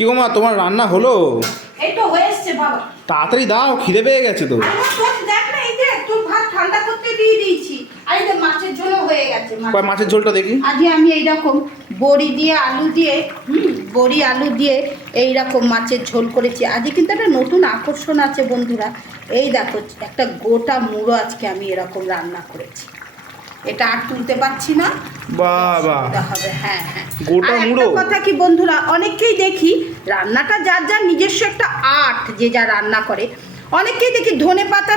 কি গো মা, তোমার রান্না হলো? এই তো হয়েছে বাবা। তাড়াতাড়ি দাও, খিদে পেয়ে গেছে তো। তোর দেখ না, এই যে তোর ভাত ঠান্ডা করতে দিয়ে দিয়েছি। আর এই যে মাছের ঝোল হয়ে গেছে। মাছের ঝোলটা দেখি। আজকে আমি এইরকম বড়ি দিয়ে আলু দিয়ে বড়ি আলু দিয়ে এইরকম মাছের ঝোল করেছি। আজকে কিন্তু একটা নতুন আকর্ষণ আছে বন্ধুরা। এই দেখো, একটা গোটা মুড়ো আজকে আমি এরকম রান্না করেছি। এটা আর তুলতে পারছি না, বাবা হবে। হ্যাঁ হ্যাঁ, গোটা মুড়ো। কথা কি বন্ধুরা, অনেককেই দেখি রান্নাটা যার যার নিজস্ব একটা আর্ট, যে যা রান্না করে। অনেককেই দেখি ধনে পাতা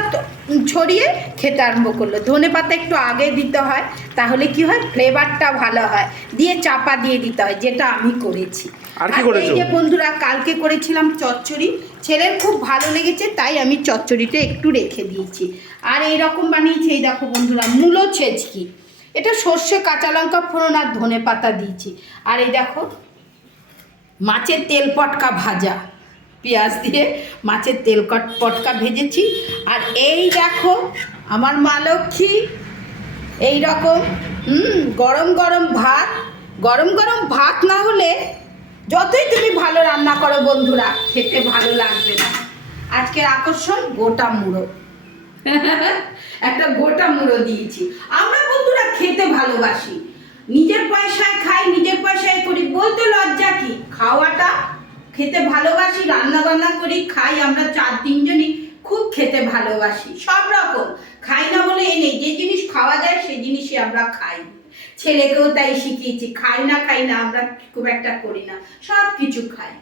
ছড়িয়ে খেতে আরম্ভ করলো। ধনে পাতা একটু আগে দিতে হয়, তাহলে কি হয়, ফ্লেভারটা ভালো হয়। দিয়ে চাপা দিয়ে দিতে হয়, যেটা আমি করেছি। আর কি করেছো? এই যে বন্ধুরা, কালকে করেছিলাম চচ্চড়ি। ছেলের খুব ভালো লেগেছে, তাই আমি চচ্চড়িটা একটু রেখে দিয়েছি। আর এইরকম বানিয়েছি, এই দেখো বন্ধুরা, মূলো ছেচকি। এটা সর্ষে, কাঁচা লঙ্কা ফোড়ন আর ধনে পাতা দিয়েছি। আর এই দেখো, মাছের তেল পটকা ভাজা, পেঁয়াজ দিয়ে মাছের তেল পটকা ভেজেছি। আর এই দেখো আমার মা লক্ষ্মী, এই রকম গরম গরম ভাত। গরম গরম ভাত না হলে যতই তুমি ভালো রান্না করো বন্ধুরা, খেতে ভালো লাগবে না। আজকের আকর্ষণ গোটা মুড়ো। একটা গোটা মুড়ো দিয়েছি। আমরা বন্ধুরা খেতে ভালোবাসি, নিজের পয়সায় খাই, নিজের পয়সায় করি, বলতে লজ্জা কি? খাওয়াটা খেতে ভালোবাসি, রান্না বান্না করি, খাই। আমরা 4-3 জনই খুব খেতে ভালোবাসি। সব রকম খাই না বলে এ নেই, যে জিনিস খাওয়া যায় সেই জিনিসই আমরা খাই। ছেলেকেও তাই শিখিয়েছি, খাই না আমরা খুব একটা করি না, সব কিছু খাই।